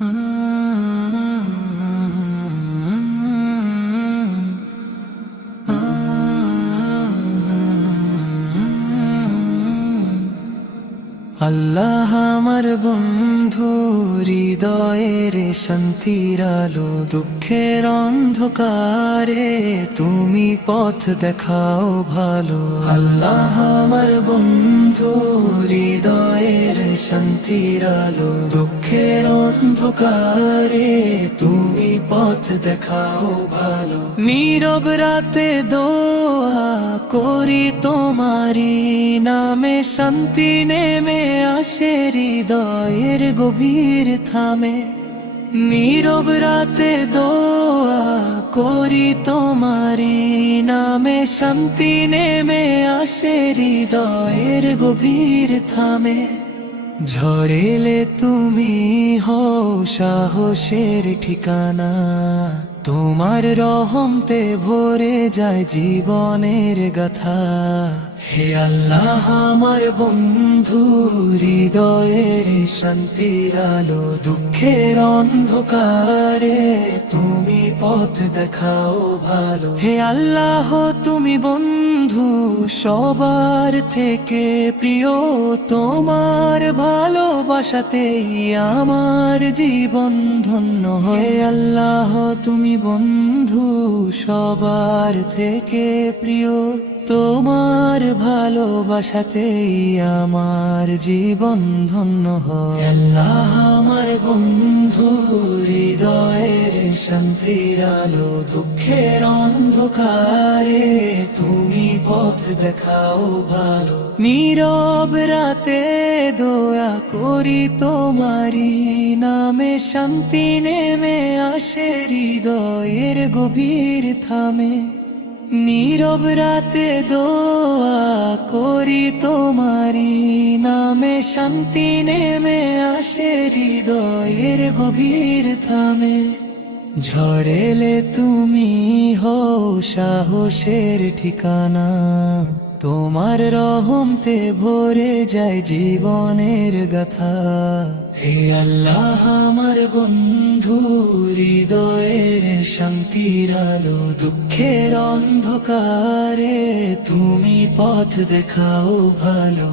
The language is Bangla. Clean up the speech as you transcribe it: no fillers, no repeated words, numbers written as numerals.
আল্লাহ আমার বন্ধু, হৃদয়ের শান্তির আলো, দুঃখের অন্ধকারে তুমি পথ দেখাও ভালো। আল্লাহ আমার বন্ধু, হৃদয়ের শান্তির আলো, দুঃখের অন্ধকারে তুমি পথ দেখাও ভালো। নীরব রাতে দোয়া করি তোমারি নামে, শান্তি নেমে আসে হৃদয়ের গভীর থামে। নীরব রাতে দোয়া করি তোমারি নামে, শান্তি নেমে আসে হৃদয়ের গভীর থামে। ঝড়েলে তুমি হও সাহসের ঠিকানা, তোমার রহমতে ভরে যায় জীবনের গাথা। হে আল্লাহ আমার বন্ধু, হৃদয়ের শান্তির আলো, দুঃখের অন্ধকারে তুমি পথ দেখাও ভালো। হে আল্লাহ তুমি বন্ধু সবার থেকে প্রিয়, তোমার ভালোবাসাতেই আমার জীবন ধন্য। হে আল্লাহ তুমি বন্ধু সবার থেকে প্রিয়, তোমার ভালোবাসাতেই আমার জীবন ধন্য হয়। আল্লাহ আমার বন্ধু, হৃদয়ের শান্তির আলো, দুঃখের অন্ধকারে তুমি পথ দেখাও ভালো। নীরব রাতে দোয়া করি তোমারি নামে, শান্তি নেমে আসে হৃদয়ের গভীর থামে। নীরব রাতে দোয়া করি তোমারি নামে, শান্তি নেমে আসে হৃদয়ের গভীর থামে। ঝড়েলে তুমি হও সাহসের ঠিকানা, তোমার রহমতে ভরে যায় জীবনের গাথা। হে আল্লাহ আমার বন্ধু, হৃদয়ের শান্তির আলো, দুঃখের অন্ধকারে তুমি পথ দেখাও ভালো।